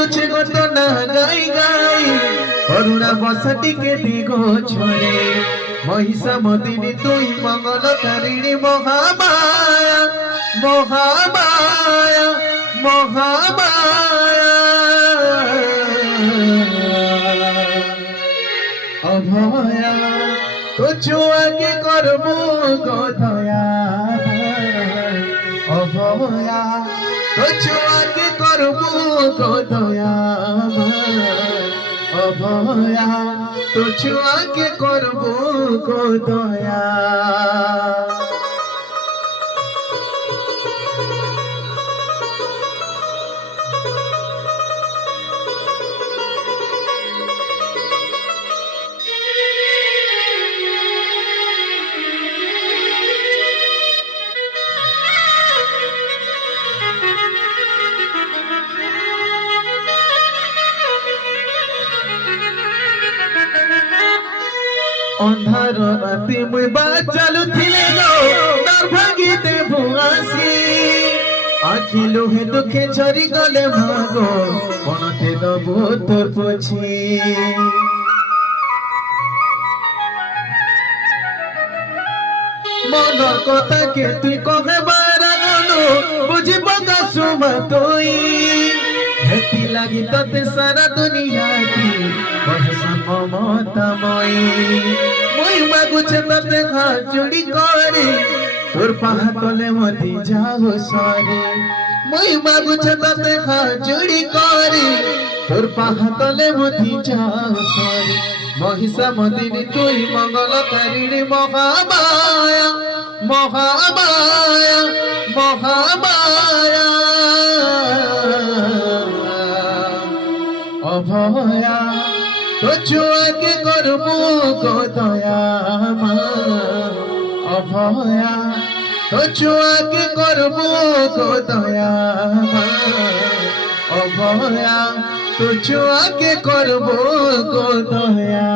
বুলুছে ঘটনা গাই গাই করুণা বসা টিকে দিগো ছড়ে মহিষা মদিনী তুই মঙ্গলকারিণী মহামায়া মহামায়া মহামায়া অভয়া তো ছুয়াকে করবো গো দয়া অভয়া তো ছুয়াকে করবো গো দয়া অভয়া তো ছুয়াকে করবো গো দয়া अंधार राति मुई बात चालू थिले गो तार भांगीते भुआसी आखि लोहे दुखे झरी गले भागो कोनते दबो तोर पोछी मनर कथा के तुई कहे बारा गनो बुझी पका सुमा तोई हेती लागी तते सारा दुनिया की बहसा ममतामयी मुई मागुचे तते हाजुड़ी करे तोर पाहा तले मती जाओ सारे मुई मागुचे तते हाजुड़ी करे तोर पाहा तले मती जाओ सारे महिषा मदिनी तुई मंगलकारिणी महामाया महामाया महामाया अभया तो छुआके करबो गो दया अभया तो छुआके करबो गो दया अभया तो छुआके करबो गो दया।